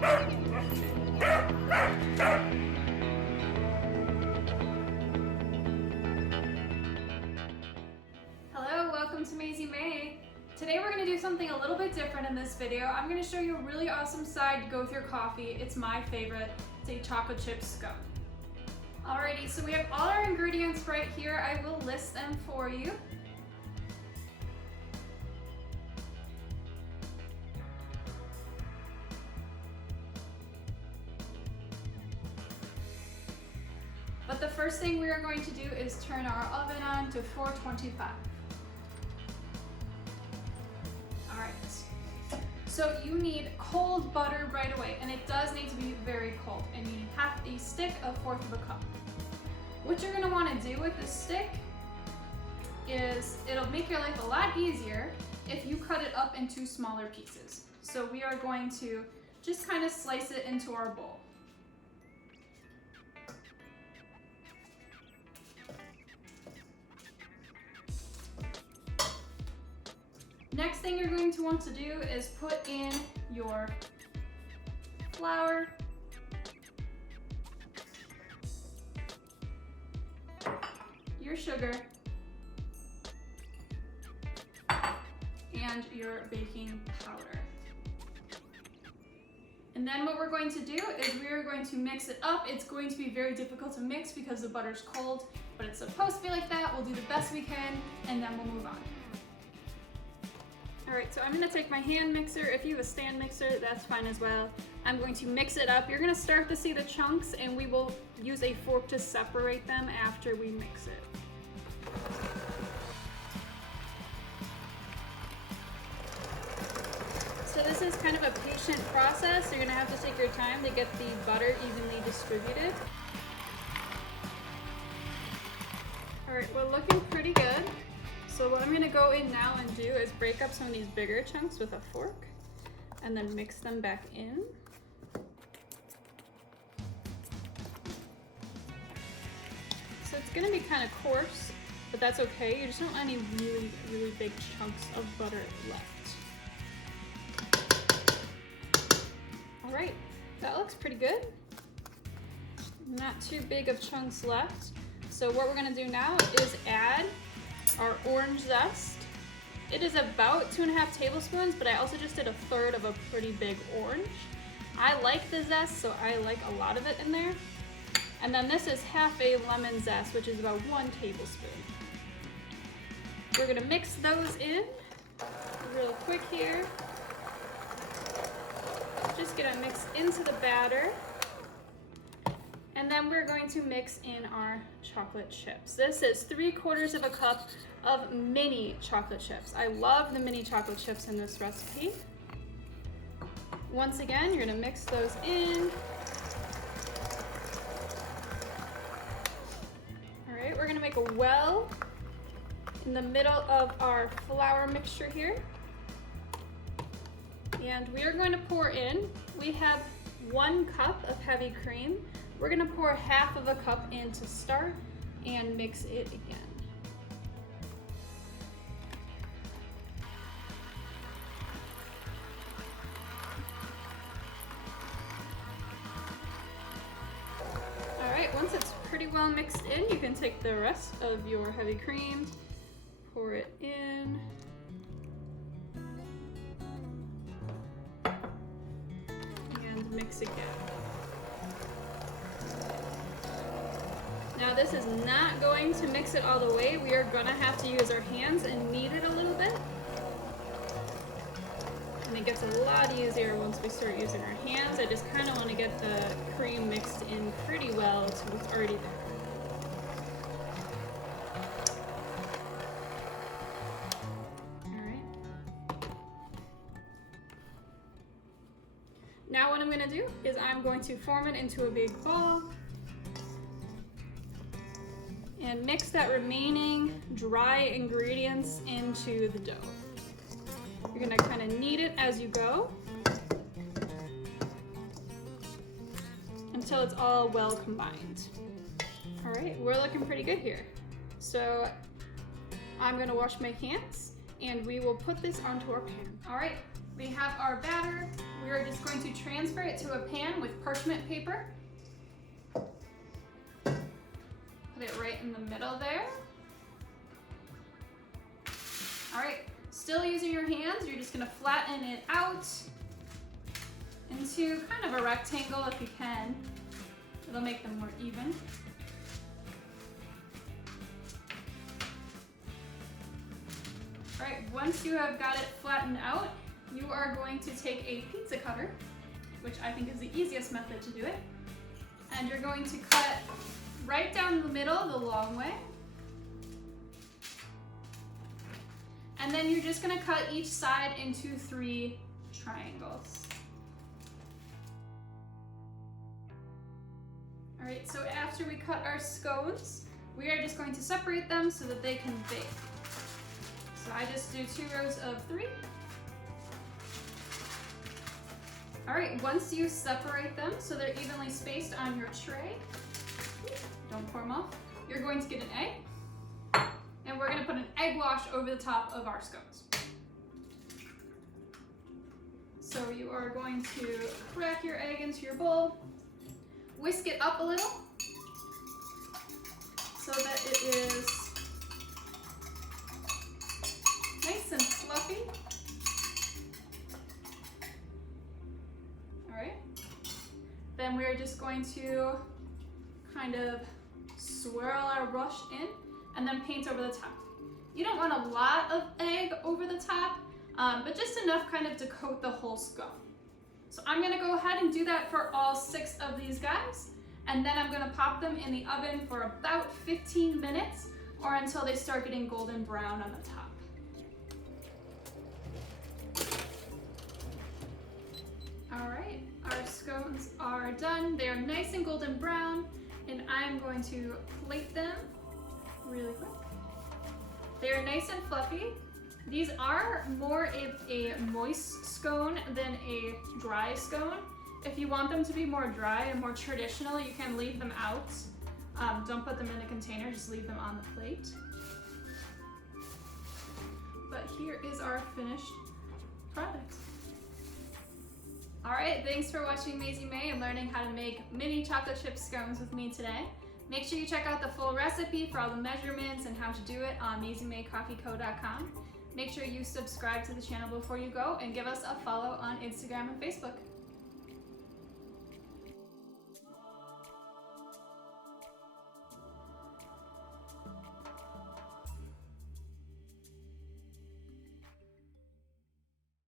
Hello, welcome to Maisie May. Today we're going to do something a little bit different in this video. I'm going to show you a really awesome side to go with your coffee. It's my favorite. It's a chocolate chip scone. Alrighty, so we have all our ingredients right here. I will list them for you. But the first thing we are going to do is turn our oven on to 425. Alright, so you need cold butter right away, and it does need to be very cold, and you need half a stick, a fourth of a cup. What you're gonna wanna do with this stick is it'll make your life a lot easier if you cut it up into smaller pieces. So we are going to just kind of slice it into our bowl. Next thing you're going to want to do is put in your flour, your sugar, and your baking powder. And then what we're going to do is we are going to mix it up. It's going to be very difficult to mix because the butter's cold, but it's supposed to be like that. We'll do the best we can, and then we'll move on. All right, so I'm gonna take my hand mixer. If you have a stand mixer, that's fine as well. I'm going to mix it up. You're gonna start to see the chunks, and we will use a fork to separate them after we mix it. So this is kind of a patient process. You're gonna have to take your time to get the butter evenly distributed. All right, we're looking pretty good. So what I'm gonna go in now and do is break up some of these bigger chunks with a fork and then mix them back in. So it's gonna be kind of coarse, but that's okay. You just don't want any really, really big chunks of butter left. All right, that looks pretty good. Not too big of chunks left. So what we're gonna do now is add our orange zest. It is about 2.5 tablespoons, but I also just did a third of a pretty big orange. I like the zest, so I like a lot of it in there. And then this is half a lemon zest, which is about 1 tablespoon. We're gonna mix those in real quick here. Just gonna mix into the batter. And then we're going to mix in our chocolate chips. This is 3/4 of a cup of mini chocolate chips. I love the mini chocolate chips in this recipe. Once again, you're gonna mix those in. All right, we're gonna make a well in the middle of our flour mixture here. And we are going to pour in, we have 1 cup of heavy cream. We're gonna pour half of a cup in to start and mix it again. All right, once it's pretty well mixed in, you can take the rest of your heavy cream, pour it in. And mix again. Now this is not going to mix it all the way. We are gonna have to use our hands and knead it a little bit. And it gets a lot easier once we start using our hands. I just kind of want to get the cream mixed in pretty well to what's already there. All right. Now what I'm gonna do is I'm going to form it into a big ball and mix that remaining dry ingredients into the dough. You're gonna kind of knead it as you go until it's all well combined. All right, we're looking pretty good here. So I'm gonna wash my hands and we will put this onto our pan. All right, we have our batter. we are just going to transfer it to a pan with parchment paper. Put it right in the middle there. All right, still using your hands, you're just gonna flatten it out into kind of a rectangle if you can. It'll make them more even. All right, once you have got it flattened out, you are going to take a pizza cutter, which I think is the easiest method to do it, and you're going to cut right down the middle the long way. And then you're just gonna cut each side into 3 triangles. All right, so after we cut our scones, we are just going to separate them so that they can bake. So I just do 2 rows of 3. All right, once you separate them so they're evenly spaced on your tray, don't pour them off, you're going to get an egg, and we're gonna put an egg wash over the top of our scones. So you are going to crack your egg into your bowl, whisk it up a little so that it is nice and fluffy. All right. Then we're just going to kind of swirl our brush in and then paint over the top. You don't want a lot of egg over the top, but just enough kind of to coat the whole scone. So I'm gonna go ahead and do that for all 6 of these guys, and then I'm gonna pop them in the oven for about 15 minutes or until they start getting golden brown on the top. All right, our scones are done. They are nice and golden brown, and I'm going to plate them really quick. They are nice and fluffy. These are more of a moist scone than a dry scone. If you want them to be more dry and more traditional, you can leave them out. Don't put them in a container, just leave them on the plate. But here is our finished product. All right, thanks for watching Maisie May and learning how to make mini chocolate chip scones with me today. Make sure you check out the full recipe for all the measurements and how to do it on MaisieMayCoffeeCo.com. Make sure you subscribe to the channel before you go and give us a follow on Instagram and Facebook.